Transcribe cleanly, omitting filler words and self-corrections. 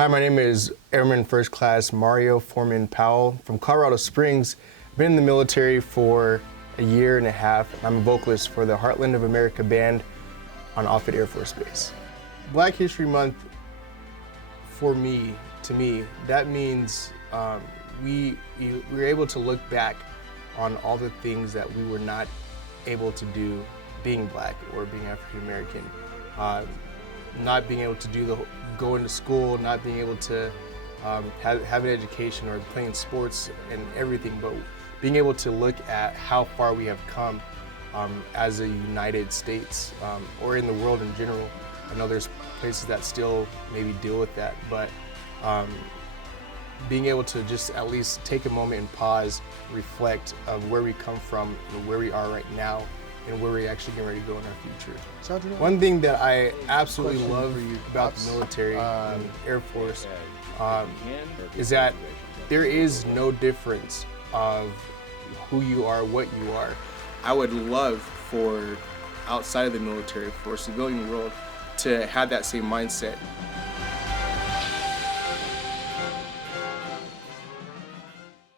Hi, my name is Airman First Class Mario Foreman-Powell from Colorado Springs. Been in the military for a year and a half. I'm a vocalist for the Heartland of America band on Offutt Air Force Base. Black History Month, for me, to me, that means we're able to look back on all the things that we were not able to do being black or being African American. Not being able to go into school, not being able to have an education or playing sports and everything, but being able to look at how far we have come as a United States or in the world in general. I know there's places that still maybe deal with that, but being able to just at least take a moment and pause, reflect of where we come from and where we are right now and where we're actually getting ready to go in our future. One thing that I absolutely love about the military and Air Force is that there is no difference of who you are, what you are. I would love for outside of the military, for civilian world, to have that same mindset.